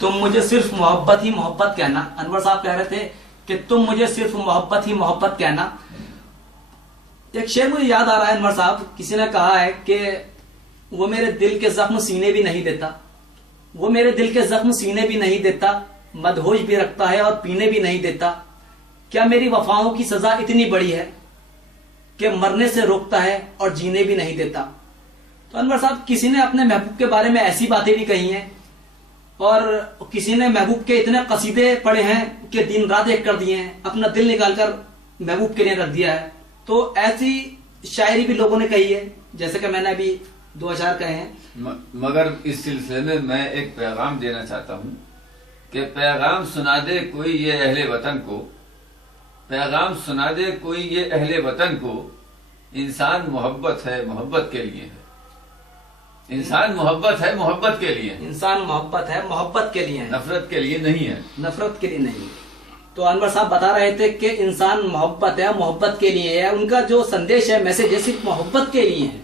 तुम मुझे सिर्फ मोहब्बत ही मोहब्बत कहना। अनवर साहब कह रहे थे कि तुम मुझे सिर्फ मोहब्बत ही मोहब्बत कहना। एक शेर मुझे याद आ रहा है अनवर साहब, किसी ने कहा है कि वो मेरे दिल के जख्म सीने भी नहीं देता, वो मेरे दिल के जख्म सीने भी नहीं देता, मदहोश भी रखता है और पीने भी नहीं देता। क्या मेरी वफाओं की सजा इतनी बड़ी है कि मरने से रोकता है और जीने भी नहीं देता। तो अनवर साहब, किसी ने अपने महबूब के बारे में ऐसी बातें भी कही हैं और किसी ने महबूब के इतने कसीदे पढ़े हैं कि दिन रात एक कर दिए हैं, अपना दिल निकालकर महबूब के लिए रख दिया है। तो ऐसी शायरी भी लोगों ने कही है, जैसे कि मैंने अभी 2 अशार कहे हैं। मगर इस सिलसिले में मैं एक पैगाम देना चाहता हूँ कि पैगाम सुना दे कोई ये अहले वतन को, पैगाम सुना दे कोई ये अहले वतन को, इंसान मोहब्बत है मोहब्बत के लिए है, इंसान मोहब्बत है मोहब्बत के लिए है, इंसान मोहब्बत है मोहब्बत के लिए है, नफरत के लिए नहीं है, नफरत के लिए नहीं। तो अनवर साहब बता रहे थे कि इंसान मोहब्बत है मोहब्बत के लिए है। उनका जो संदेश है, मैसेज है, सिर्फ मोहब्बत के लिए है।